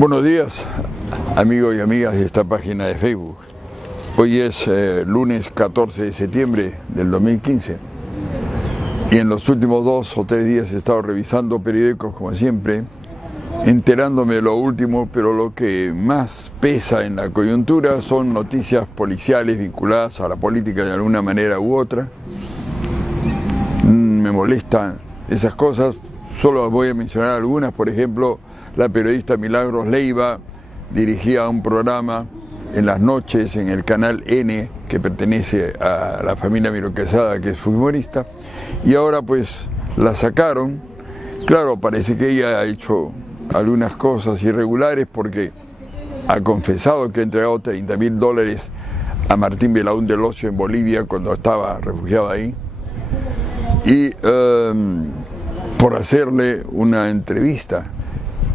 Buenos días, amigos y amigas de esta página de Facebook. Hoy es lunes 14 de septiembre del 2015 y en los últimos 2 o 3 días he estado revisando periódicos como siempre, enterándome de lo último, pero lo que más pesa en la coyuntura son noticias policiales vinculadas a la política de alguna manera u otra. Me molestan esas cosas, solo voy a mencionar algunas. Por ejemplo, la periodista Milagros Leiva dirigía un programa en las noches en el canal N, que pertenece a la familia Miro Quesada, que es futbolista, y ahora pues la sacaron. Claro, parece que ella ha hecho algunas cosas irregulares porque ha confesado que ha entregado $30.000 a Martín Belaúnde Locio en Bolivia cuando estaba refugiado ahí, y por hacerle una entrevista.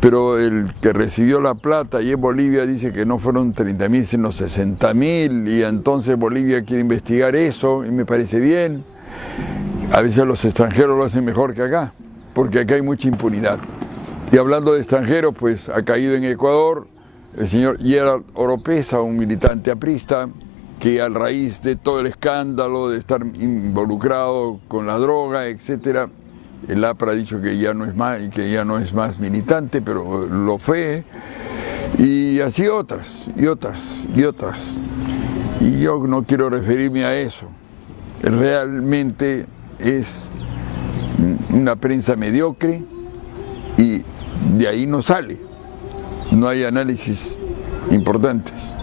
Pero el que recibió la plata y en Bolivia dice que no fueron 30.000 sino 60.000, y entonces Bolivia quiere investigar eso y me parece bien. A veces los extranjeros lo hacen mejor que acá, porque acá hay mucha impunidad. Y hablando de extranjeros, pues ha caído en Ecuador el señor Gerald Oropesa, un militante aprista, que a raíz de todo el escándalo de estar involucrado con la droga, etcétera, el APRA ha dicho que ya no es más y que ya no es más militante, pero lo fue, y así otras y otras y otras. Y yo no quiero referirme a eso. Realmente es una prensa mediocre y de ahí no sale. No hay análisis importantes.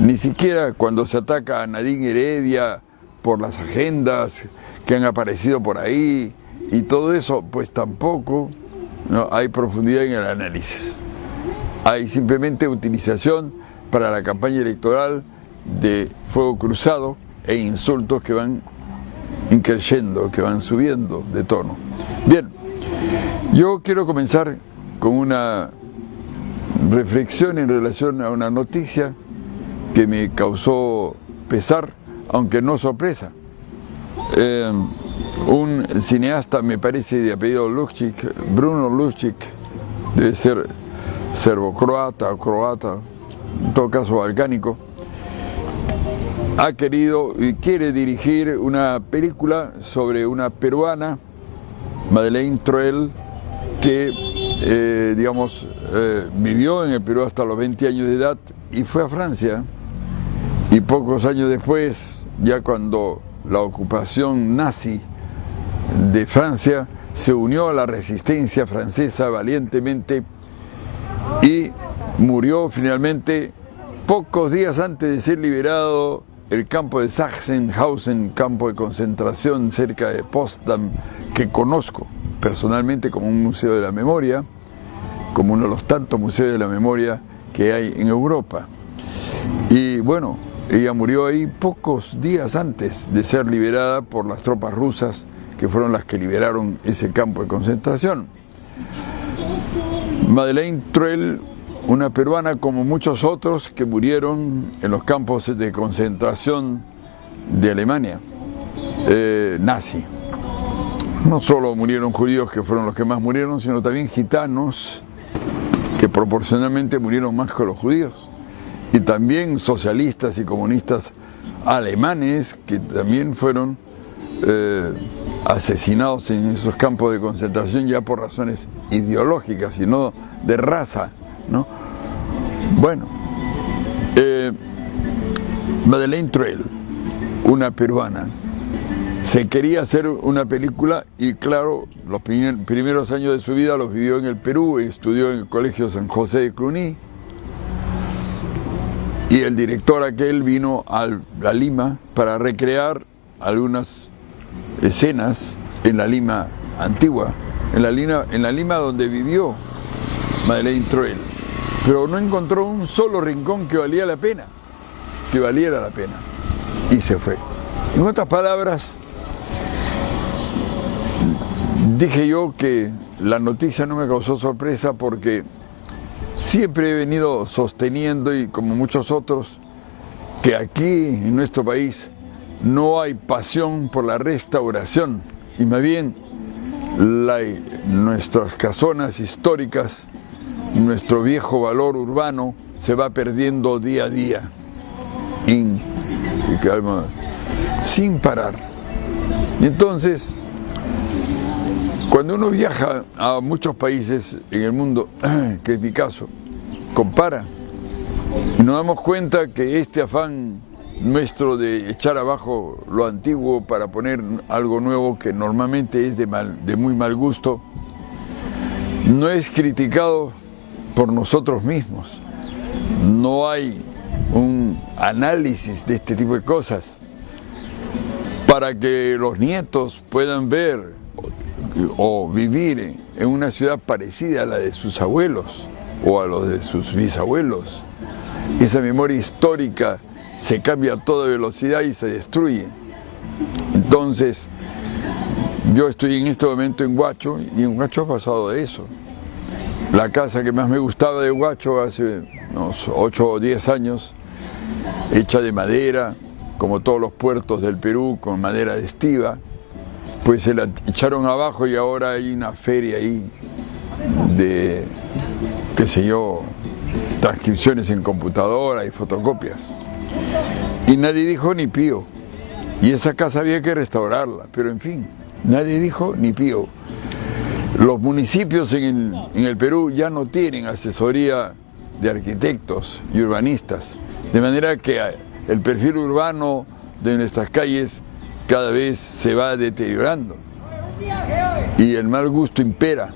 Ni siquiera cuando se ataca a Nadine Heredia por las agendas que han aparecido por ahí y todo eso, pues tampoco hay profundidad en el análisis. Hay simplemente utilización para la campaña electoral de fuego cruzado e insultos que van increciendo, que van subiendo de tono. Bien, yo quiero comenzar con una reflexión en relación a una noticia que me causó pesar, aunque no sorpresa. Un cineasta, me parece de apellido Luksic, Bruno Luksic, debe ser serbo-croata o croata, en todo caso balcánico, ha querido y quiere dirigir una película sobre una peruana, Madeleine Troel, que vivió en el Perú hasta los 20 años de edad y fue a Francia, y pocos años después, ya cuando la ocupación nazi de Francia, se unió a la resistencia francesa valientemente y murió finalmente pocos días antes de ser liberado el campo de Sachsenhausen, campo de concentración cerca de Potsdam, que conozco personalmente como un museo de la memoria, como uno de los tantos museos de la memoria que hay en Europa. Y bueno, ella murió ahí pocos días antes de ser liberada por las tropas rusas, que fueron las que liberaron ese campo de concentración. Madeleine Troel, una peruana como muchos otros que murieron en los campos de concentración de Alemania nazi. No solo murieron judíos, que fueron los que más murieron, sino también gitanos, que proporcionalmente murieron más que los judíos. Y también socialistas y comunistas alemanes, que también fueron asesinados en esos campos de concentración ya por razones ideológicas y no de raza, ¿no? Bueno, Madeleine Troel, una peruana, se quería hacer una película y claro, los primeros años de su vida los vivió en el Perú, estudió en el Colegio San José de Cluny, y el director aquel vino a Lima para recrear algunas escenas en la Lima antigua, en la Lima donde vivió Madeleine Troel, pero no encontró un solo rincón que valiera la pena, y se fue. En otras palabras, dije yo que la noticia no me causó sorpresa porque siempre he venido sosteniendo, y como muchos otros, que aquí en nuestro país no hay pasión por la restauración, y más bien nuestras casonas históricas nuestro viejo valor urbano se va perdiendo día a día, sin parar. Y entonces, cuando uno viaja a muchos países en el mundo, que es mi caso, compara, y nos damos cuenta que este afán nuestro de echar abajo lo antiguo para poner algo nuevo que normalmente es de muy mal gusto, no es criticado por nosotros mismos. No hay un análisis de este tipo de cosas para que los nietos puedan ver o vivir en una ciudad parecida a la de sus abuelos o a los de sus bisabuelos. Esa memoria histórica se cambia a toda velocidad y se destruye. Entonces, yo estoy en este momento en Huacho y en Huacho ha pasado de eso. La casa que más me gustaba de Huacho hace unos 8 o 10 años, hecha de madera, como todos los puertos del Perú, con madera de estiva, pues se la echaron abajo y ahora hay una feria ahí de, qué sé yo, transcripciones en computadora y fotocopias. Y nadie dijo ni pío. Y esa casa había que restaurarla, pero en fin, nadie dijo ni pío. Los municipios en el Perú ya no tienen asesoría de arquitectos y urbanistas, de manera que el perfil urbano de nuestras calles cada vez se va deteriorando y el mal gusto impera,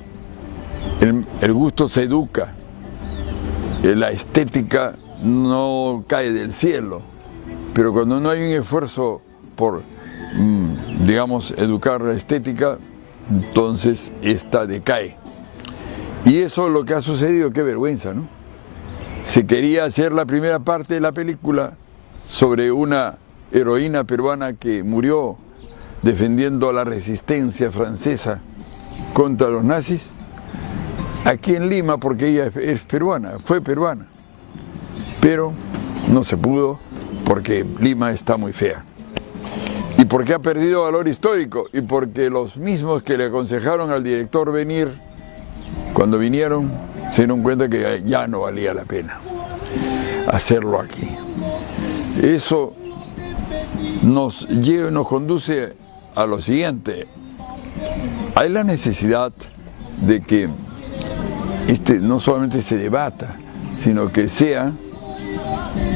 el gusto se educa, la estética no cae del cielo, pero cuando no hay un esfuerzo por, digamos, educar la estética, entonces esta decae. Y eso es lo que ha sucedido, qué vergüenza, ¿no? Se quería hacer la primera parte de la película sobre una heroína peruana que murió defendiendo la resistencia francesa contra los nazis, aquí en Lima, porque ella es peruana, fue peruana, pero no se pudo porque Lima está muy fea. Y porque ha perdido valor histórico, y porque los mismos que le aconsejaron al director venir, cuando vinieron, se dieron cuenta que ya no valía la pena hacerlo aquí. Eso nos conduce a lo siguiente. Hay la necesidad de que no solamente se debata, sino que sea,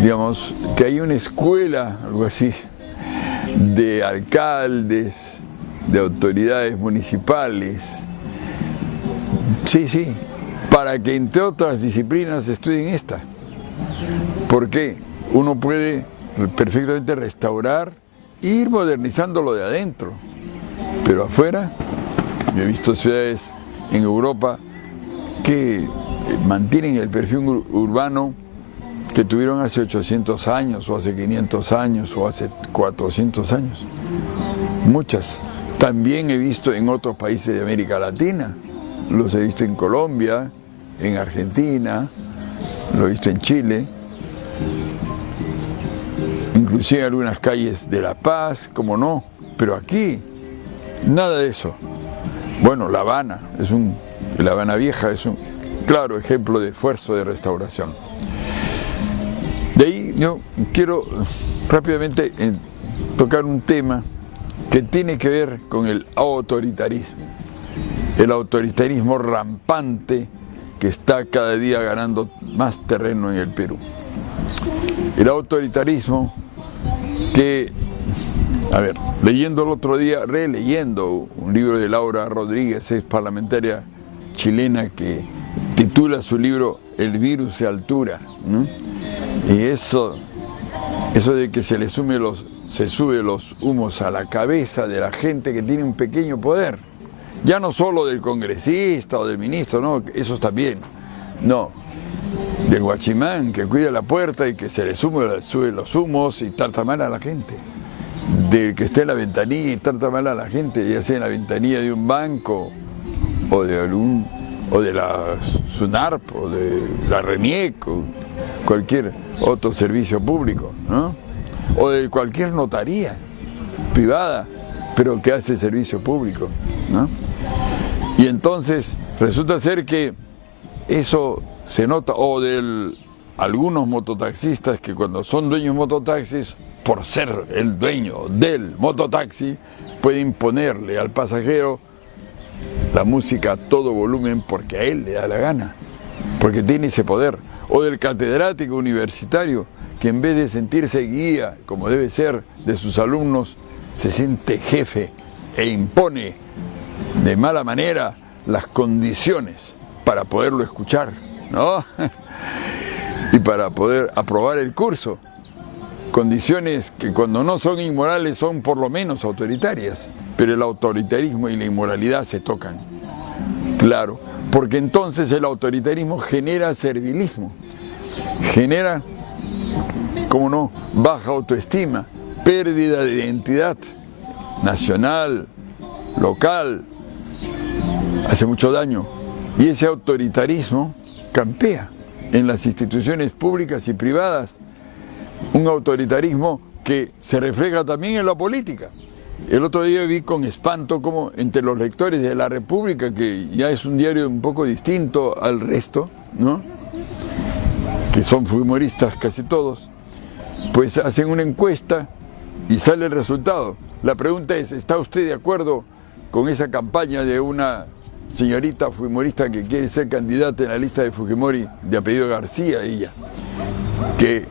digamos, que hay una escuela, algo así, de alcaldes, de autoridades municipales, sí, para que entre otras disciplinas estudien esta. Porque uno puede perfectamente restaurar e ir modernizando lo de adentro, pero afuera, yo he visto ciudades en Europa que mantienen el perfil urbano que tuvieron hace 800 años, o hace 500 años, o hace 400 años. Muchas. También he visto en otros países de América Latina. Los he visto en Colombia, en Argentina, lo he visto en Chile, inclusive en algunas calles de La Paz, como no, pero aquí, nada de eso. Bueno, La Habana Vieja es un claro ejemplo de esfuerzo de restauración. De ahí yo quiero rápidamente tocar un tema que tiene que ver con el autoritarismo rampante que está cada día ganando más terreno en el Perú. El autoritarismo que, leyendo el otro día, releyendo un libro de Laura Rodríguez, es parlamentaria chilena, que titula su libro El virus de altura, ¿no? Y eso de que se sube los humos a la cabeza de la gente que tiene un pequeño poder, ya no solo del congresista o del ministro, no, eso está bien, no, del guachimán que cuida la puerta y que se le sube los humos y trata mal a la gente, del que esté en la ventanilla y trata mal a la gente, ya sea en la ventanilla de un banco o de la SUNARP o de la RENIEC o cualquier otro servicio público, ¿no? O de cualquier notaría privada, pero que hace servicio público, ¿no? Y entonces resulta ser que eso se nota, o de algunos mototaxistas que cuando son dueños de mototaxis, por ser el dueño del mototaxi, pueden ponerle al pasajero la música a todo volumen porque a él le da la gana, porque tiene ese poder. O del catedrático universitario que en vez de sentirse guía, como debe ser, de sus alumnos, se siente jefe e impone de mala manera las condiciones para poderlo escuchar, ¿no? Y para poder aprobar el curso. Condiciones que cuando no son inmorales son por lo menos autoritarias, pero el autoritarismo y la inmoralidad se tocan. Claro, porque entonces el autoritarismo genera servilismo, genera, ¿cómo no?, baja autoestima, pérdida de identidad nacional, local, hace mucho daño. Y ese autoritarismo campea en las instituciones públicas y privadas, un autoritarismo que se refleja también en la política. El otro día vi con espanto como entre los lectores de La República, que ya es un diario un poco distinto al resto, ¿no?, que son fujimoristas casi todos, pues hacen una encuesta y sale el resultado. La pregunta es, ¿está usted de acuerdo con esa campaña de una señorita fujimorista que quiere ser candidata en la lista de Fujimori, de apellido García ella, que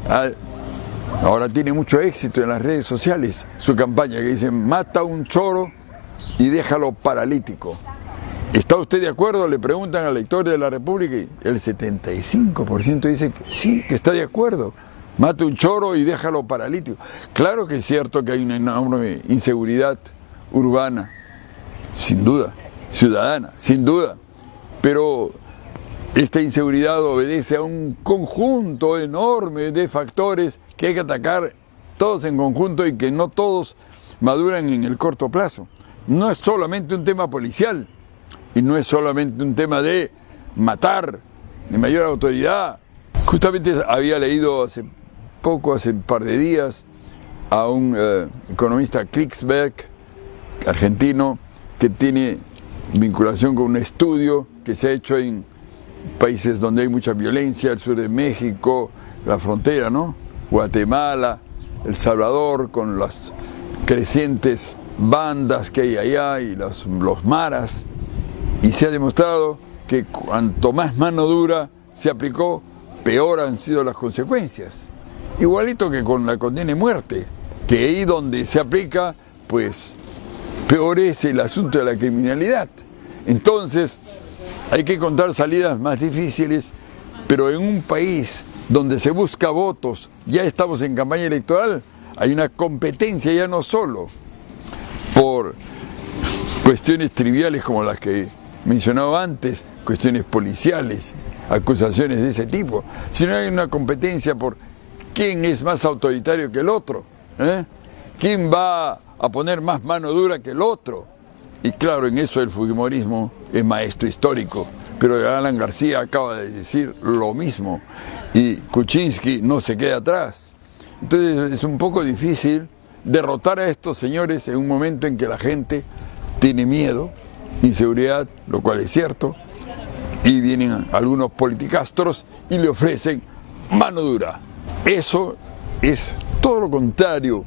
ahora tiene mucho éxito en las redes sociales, su campaña que dice, mata a un choro y déjalo paralítico? ¿Está usted de acuerdo? Le preguntan al lector de La República y el 75% dice que sí, que está de acuerdo. Mate un choro y déjalo paralítico. Claro que es cierto que hay una enorme inseguridad urbana, sin duda, ciudadana, sin duda, pero esta inseguridad obedece a un conjunto enorme de factores que hay que atacar todos en conjunto y que no todos maduran en el corto plazo. No es solamente un tema policial y no es solamente un tema de matar, de mayor autoridad. Justamente había leído hace un par de días, a un economista Klicksberg, argentino, que tiene vinculación con un estudio que se ha hecho en países donde hay mucha violencia, el sur de México, la frontera, ¿no?, Guatemala, El Salvador, con las crecientes bandas que hay allá y los maras, y se ha demostrado que cuanto más mano dura se aplicó, peor han sido las consecuencias. Igualito que con la condena de muerte, que ahí donde se aplica, pues peor es el asunto de la criminalidad. Entonces, hay que encontrar salidas más difíciles, pero en un país donde se busca votos, ya estamos en campaña electoral, hay una competencia ya no solo por cuestiones triviales como las que mencionaba antes, cuestiones policiales, acusaciones de ese tipo, sino hay una competencia por quién es más autoritario que el otro, quién va a poner más mano dura que el otro. Y claro, en eso el fujimorismo es maestro histórico, pero Alan García acaba de decir lo mismo y Kuczynski no se queda atrás. Entonces es un poco difícil derrotar a estos señores en un momento en que la gente tiene miedo, inseguridad, lo cual es cierto, y vienen algunos politicastros y le ofrecen mano dura. Eso es todo lo contrario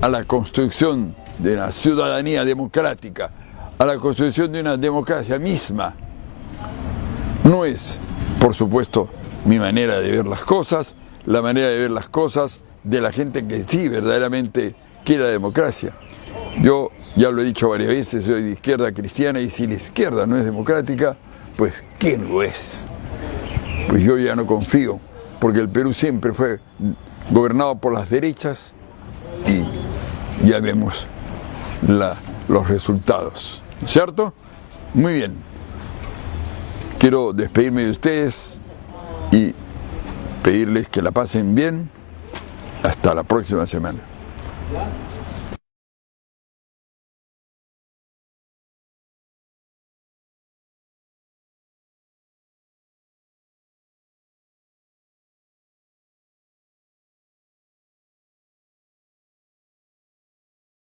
a la construcción de una ciudadanía democrática, a la construcción de una democracia misma. No es, por supuesto, mi manera de ver las cosas, la manera de ver las cosas de la gente que sí verdaderamente quiere la democracia. Yo ya lo he dicho varias veces, soy de izquierda cristiana, y si la izquierda no es democrática, pues ¿quién lo es? Pues yo ya no confío, porque el Perú siempre fue gobernado por las derechas y ya vemos los resultados, ¿no es cierto? Muy bien. Quiero despedirme de ustedes y pedirles que la pasen bien. Hasta la próxima semana.